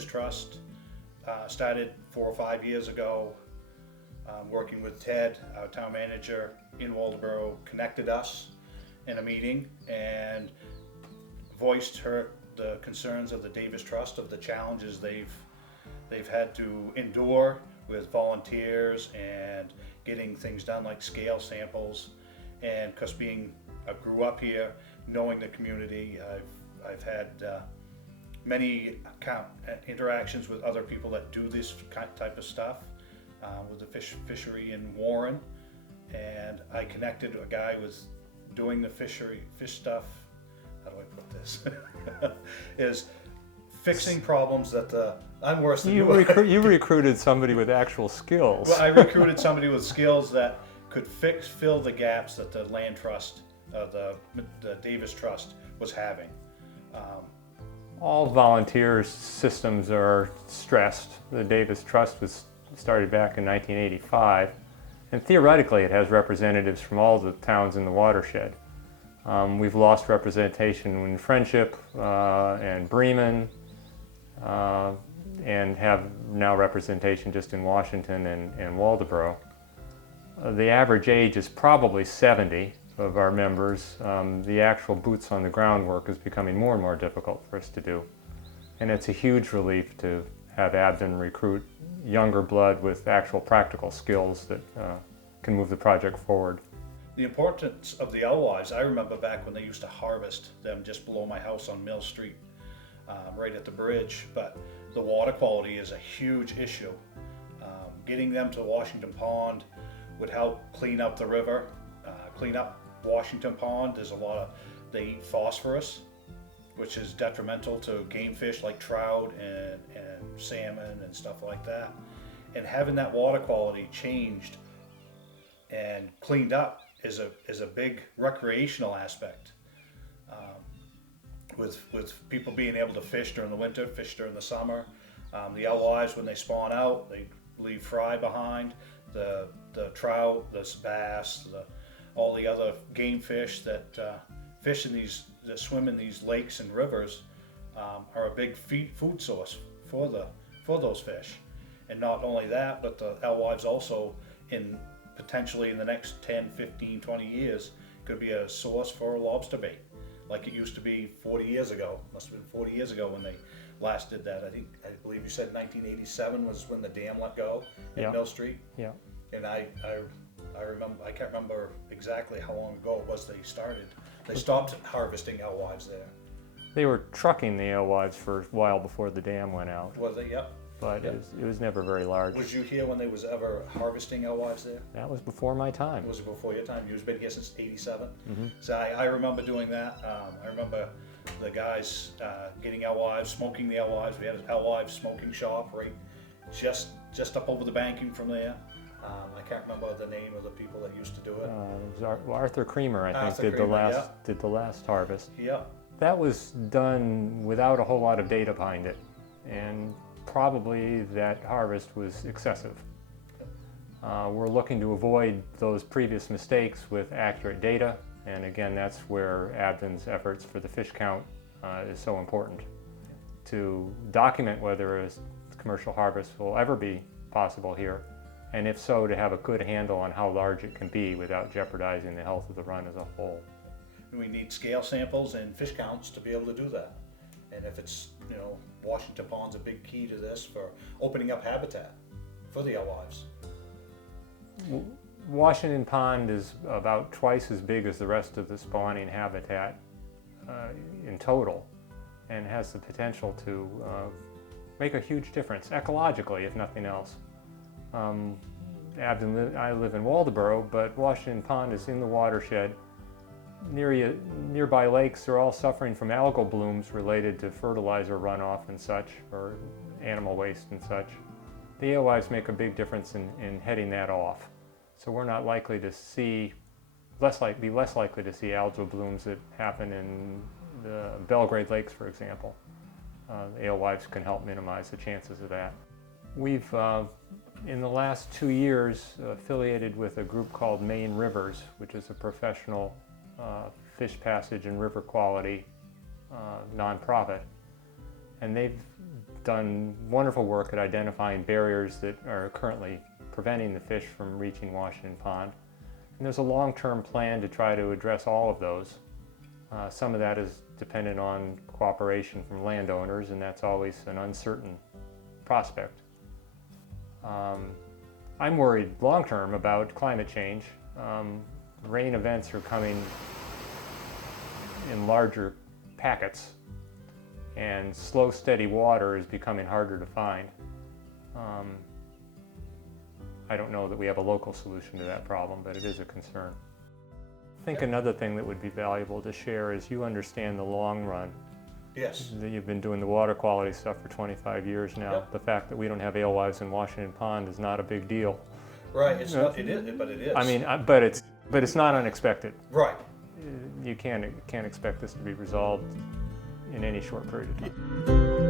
Davis Trust. Started 4 or 5 years ago, working with Ted, our town manager in Waldoboro, connected us in a meeting and voiced the concerns of the Davis Trust, of the challenges they've had to endure with volunteers and getting things done like scale samples. And because I grew up here, knowing the community, I've had many interactions with other people that do this type of stuff with the fishery in Warren, and I connected a guy with doing the fish stuff. How do I put this? Is fixing problems that I'm worse than you. You recruited somebody with actual skills. Well, I recruited somebody with skills that could fill the gaps that the land trust, the Davis Trust was having. All volunteer systems are stressed. The Davis Trust was started back in 1985, and theoretically it has representatives from all the towns in the watershed. We've lost representation in Friendship and Bremen, and have now representation just in Washington and Waldoboro. The average age is probably 70 of our members. The actual boots on the ground work is becoming more and more difficult for us to do. And it's a huge relief to have Abden recruit younger blood with actual practical skills that can move the project forward. The importance of the alewives, I remember back when they used to harvest them just below my house on Mill Street, right at the bridge, but the water quality is a huge issue. Getting them to Washington Pond would help clean up the river, clean up Washington Pond. They eat phosphorus, which is detrimental to game fish like trout and salmon and stuff like that. And having that water quality changed and cleaned up is a big recreational aspect. With people being able to fish during the winter, fish during the summer. The alewives, when they spawn out, they leave fry behind. The trout, the bass, all the other game fish that that swim in these lakes and rivers are a big food source for those fish. And not only that, but the alewives also, potentially in the next 10, 15, 20 years, could be a source for lobster bait, like it used to be 40 years ago. Must have been 40 years ago when they last did that. I believe you said 1987 was when the dam let go in Mill Street. Yeah. And I remember, I can't remember exactly how long ago it was they started. They stopped harvesting alewives there. They were trucking the alewives for a while before the dam went out. Was they? Yep. But Yep. it was never very large. Was you here when they was ever harvesting alewives there? That was before my time. Was it before your time? You've been here since '87. Mm-hmm. So I remember doing that. I remember the guys getting alewives, smoking the alewives. We had an alewives smoking shop right just up over the banking from there. I can't remember the name of the people that used to do it. It was Arthur Creamer, I think, Arthur did Creamer, the last harvest. Yeah. That was done without a whole lot of data behind it, and probably that harvest was excessive. We're looking to avoid those previous mistakes with accurate data, and again, that's where Abden's efforts for the fish count is so important. To document whether a commercial harvest will ever be possible here, and if so, to have a good handle on how large it can be without jeopardizing the health of the run as a whole. We need scale samples and fish counts to be able to do that. And if it's, Washington Pond's a big key to this for opening up habitat for the alewives. Washington Pond is about twice as big as the rest of the spawning habitat in total, and has the potential to make a huge difference ecologically, if nothing else. I live in Waldoboro, but Washington Pond is in the watershed. Nearby lakes are all suffering from algal blooms related to fertilizer runoff and such, or animal waste and such. The alewives make a big difference in heading that off. So we're not likely to be less likely to see algal blooms that happen in the Belgrade Lakes, for example. The alewives can help minimize the chances of that. We've, in the last 2 years, affiliated with a group called Maine Rivers, which is a professional fish passage and river quality nonprofit, and they've done wonderful work at identifying barriers that are currently preventing the fish from reaching Washington Pond. And there's a long-term plan to try to address all of those. Some of that is dependent on cooperation from landowners, and that's always an uncertain prospect. I'm worried long-term about climate change. Rain events are coming in larger packets, and slow, steady water is becoming harder to find. I don't know that we have a local solution to that problem, but it is a concern. I think another thing that would be valuable to share is you understand the long run. Yes. You've been doing the water quality stuff for 25 years now. Yep. The fact that we don't have alewives in Washington Pond is not a big deal. Right, it's not, it is, but it is. I mean, but it's not unexpected. Right. You can't expect this to be resolved in any short period of time.